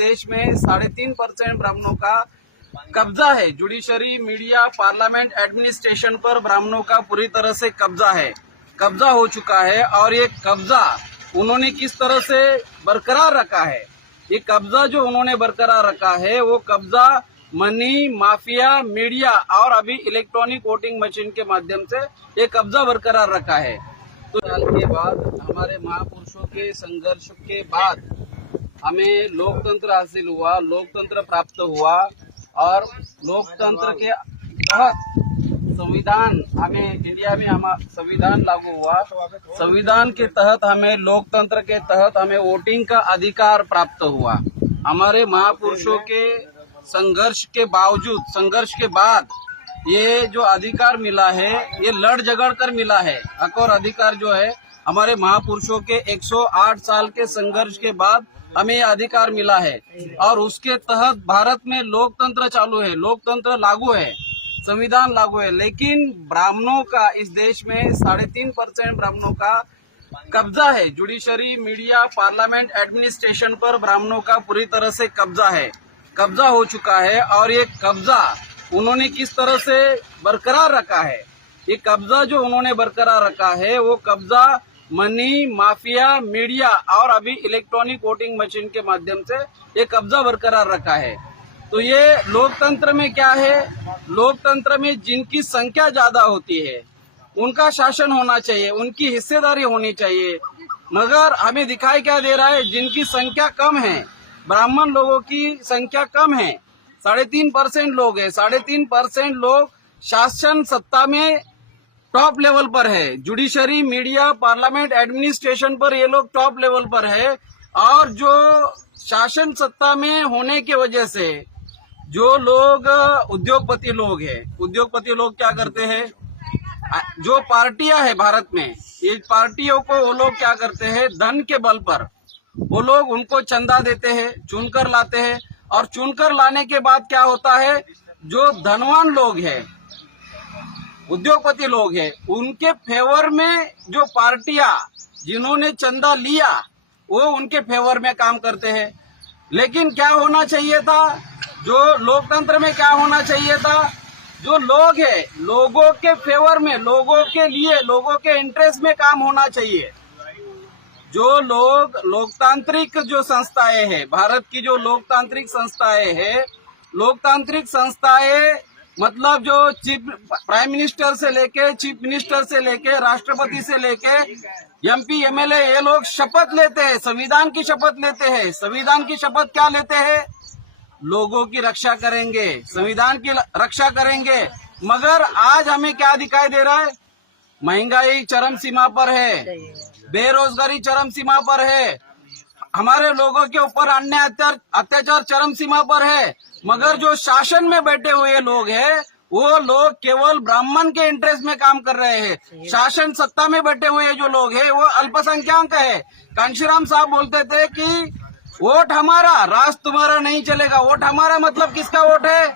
देश में 3.5% ब्राह्मणों का कब्जा है। जुडिशरी, मीडिया, पार्लियामेंट, एडमिनिस्ट्रेशन पर ब्राह्मणों का पूरी तरह से कब्जा हो चुका है। और ये कब्जा उन्होंने किस तरह से बरकरार रखा है, ये कब्जा जो उन्होंने बरकरार रखा है वो कब्जा मनी माफिया, मीडिया और अभी इलेक्ट्रॉनिक वोटिंग मशीन के माध्यम से ये कब्जा बरकरार रखा है। तो साल के बाद हमारे महापुरुषों के संघर्ष के बाद हमें लोकतंत्र हासिल हुआ, लोकतंत्र प्राप्त हुआ और लोकतंत्र के तहत संविधान हमें इंडिया में संविधान लागू हुआ। संविधान के तहत हमें लोकतंत्र के तहत हमें वोटिंग का अधिकार प्राप्त हुआ। हमारे महापुरुषों के संघर्ष के बाद ये जो अधिकार मिला है ये लड़ झगड़ कर मिला है। हक और अधिकार जो है हमारे महापुरुषों के 108 साल के संघर्ष के बाद हमें ये अधिकार मिला है और उसके तहत भारत में लोकतंत्र चालू है, लोकतंत्र लागू है, संविधान लागू है। लेकिन ब्राह्मणों का इस देश में 3.5% ब्राह्मणों का कब्जा है। जुडिशरी, मीडिया, पार्लियामेंट, एडमिनिस्ट्रेशन पर ब्राह्मणों का पूरी तरह से कब्जा हो चुका है। और ये कब्जा उन्होंने किस तरह से बरकरार रखा है, ये कब्जा जो उन्होंने बरकरार रखा है वो कब्जा मनी माफिया, मीडिया और अभी इलेक्ट्रॉनिक वोटिंग मशीन के माध्यम से ये कब्जा बरकरार रखा है। तो ये लोकतंत्र में क्या है, लोकतंत्र में जिनकी संख्या ज्यादा होती है उनका शासन होना चाहिए, उनकी हिस्सेदारी होनी चाहिए। मगर हमें दिखाई क्या दे रहा है, जिनकी संख्या कम है, ब्राह्मण लोगों की संख्या कम है, 3.5% लोग हैं, 3.5% लोग शासन सत्ता में टॉप लेवल पर है। जुडिशरी, मीडिया, पार्लियामेंट, एडमिनिस्ट्रेशन पर ये लोग टॉप लेवल पर है। और जो शासन सत्ता में होने की वजह से जो लोग उद्योगपति लोग हैं, उद्योगपति लोग क्या करते हैं, जो पार्टियां हैं भारत में, ये पार्टियों को वो लोग क्या करते हैं, धन के बल पर वो लोग उनको चंदा देते हैं, चुनकर लाते हैं। और चुनकर लाने के बाद क्या होता है, जो धनवान लोग हैं, उद्योगपति लोग हैं, उनके फेवर में जो पार्टियां जिन्होंने चंदा लिया वो उनके फेवर में काम करते हैं। लेकिन क्या होना चाहिए था, जो लोकतंत्र में क्या होना चाहिए था, जो लोग हैं लोगों के फेवर में, लोगों के लिए, लोगों के इंटरेस्ट में काम होना चाहिए। जो लोग लोकतांत्रिक जो संस्थाएं हैं, भारत की जो लोकतांत्रिक संस्थाएं हैं, लोकतांत्रिक संस्थाएं मतलब जो प्राइम मिनिस्टर से लेके, चीफ मिनिस्टर से लेके, राष्ट्रपति से लेके एमपी एमएलए, ये लोग शपथ लेते हैं, संविधान की शपथ लेते हैं। संविधान की शपथ क्या लेते हैं, लोगों की रक्षा करेंगे, संविधान की रक्षा करेंगे। मगर आज हमें क्या दिखाई दे रहा है, महंगाई चरम सीमा पर है, बेरोजगारी चरम सीमा पर है, हमारे लोगों के ऊपर अन्याय अत्याचार चरम सीमा पर है। मगर जो शासन में बैठे हुए लोग हैं वो लोग केवल ब्राह्मण के इंटरेस्ट में काम कर रहे हैं। शासन सत्ता में बैठे हुए जो लोग हैं वो अल्पसंख्यक है। कांशीराम साहब बोलते थे कि वोट हमारा, राज तुम्हारा नहीं चलेगा। वोट हमारा मतलब किसका वोट है,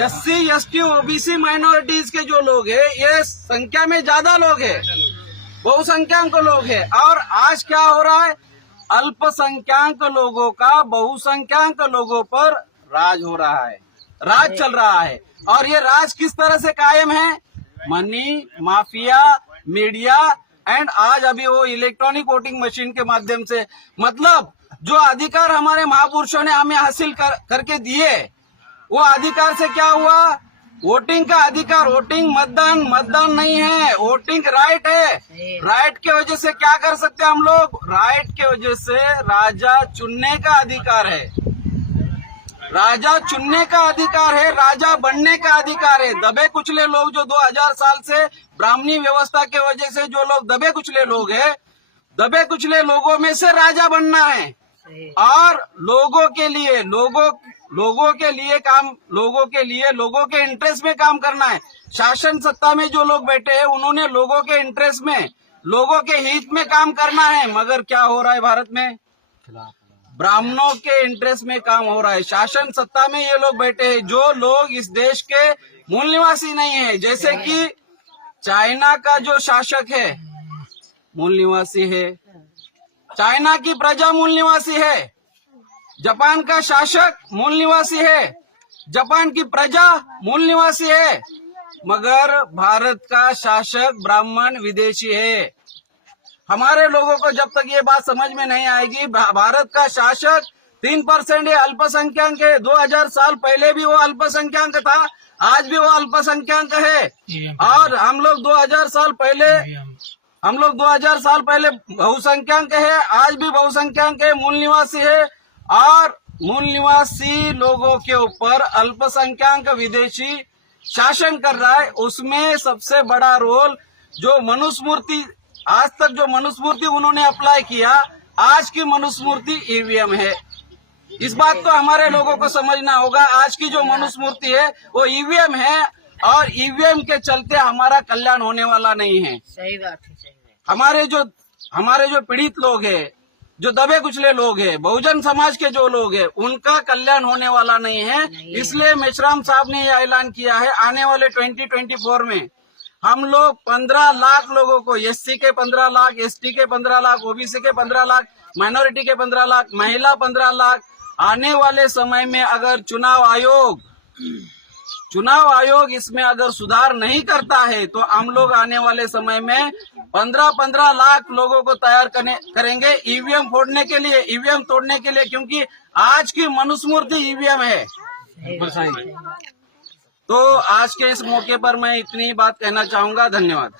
SC, ST, OBC माइनॉरिटीज के जो लोग हैं, ये संख्या में ज्यादा लोग हैं, बहुसंख्यक लोग हैं। और आज क्या हो रहा है, अल्पसंख्यक लोगों का बहुसंख्यक लोगों पर राज हो रहा है, राज चल रहा है। और ये राज किस तरह से कायम है, मनी माफिया, मीडिया एंड आज अभी वो इलेक्ट्रॉनिक वोटिंग मशीन के माध्यम से। मतलब जो अधिकार हमारे महापुरुषों ने हमें हासिल करके दिए, वो अधिकार से क्या हुआ, वोटिंग का अधिकार, वोटिंग मतदान नहीं है, वोटिंग राइट है। राइट के वजह से क्या कर सकते हैं हम लोग, राइट के वजह से राजा चुनने का अधिकार है, राजा चुनने का अधिकार है, राजा बनने का अधिकार है। दबे कुचले लोग जो 2000 साल से ब्राह्मणी व्यवस्था के वजह से जो लोग दबे कुचले लोग हैं, दबे कुचले लोगों में से राजा बनना है और लोगों के लिए काम, लोगों के इंटरेस्ट में काम करना है। शासन सत्ता में जो लोग बैठे हैं उन्होंने लोगों के इंटरेस्ट में, लोगों के हित में काम करना है। मगर क्या हो रहा है भारत में, ब्राह्मणों के इंटरेस्ट में काम हो रहा है। शासन सत्ता में ये लोग बैठे हैं जो लोग इस देश के मूल निवासी नहीं है। जैसे कि चाइना का जो शासक है मूल निवासी है, चाइना की प्रजा मूल निवासी है, जापान का शासक मूल निवासी है, जापान की प्रजा मूल निवासी है, मगर भारत का शासक ब्राह्मण विदेशी है। हमारे लोगों को जब तक ये बात समझ में नहीं आएगी, भारत का शासक 3% है, अल्पसंख्यक है। 2000 साल पहले भी वो अल्पसंख्यक था, आज भी वो अल्पसंख्यक है। और हम लोग 2000 साल पहले बहुसंख्यक है, आज भी बहुसंख्यक है, मूल निवासी है। और मूल निवासी लोगों के ऊपर अल्पसंख्यक विदेशी शासन कर रहा है। उसमें सबसे बड़ा रोल जो मनुस्मृति, आज तक जो मनुस्मृति उन्होंने अप्लाई किया, आज की मनुस्मृति ईवीएम है। इस बात को हमारे लोगों को समझना होगा। आज की जो मनुस्मृति है वो ईवीएम है, और ईवीएम के चलते हमारा कल्याण होने वाला नहीं है। सही बात है, सही बात। हमारे जो पीड़ित लोग हैं, जो दबे कुचले लोग हैं, बहुजन समाज के जो लोग हैं, उनका कल्याण होने वाला नहीं है। इसलिए मेश्राम साहब ने यह ऐलान किया है, आने वाले 2024 में हम लोग 15 लाख लोगों को, एससी के 15 लाख, एसटी के 15 लाख, ओबीसी के 15 लाख, माइनॉरिटी के 15 लाख, महिला 15 लाख, आने वाले समय में अगर चुनाव आयोग इसमें अगर सुधार नहीं करता है तो हम लोग आने वाले समय में 15 लाख लोगों को तैयार करेंगे ईवीएम फोड़ने के लिए, ईवीएम तोड़ने के लिए, क्योंकि आज की मनुस्मृति ईवीएम है। तो आज के इस मौके पर मैं इतनी बात कहना चाहूंगा। धन्यवाद।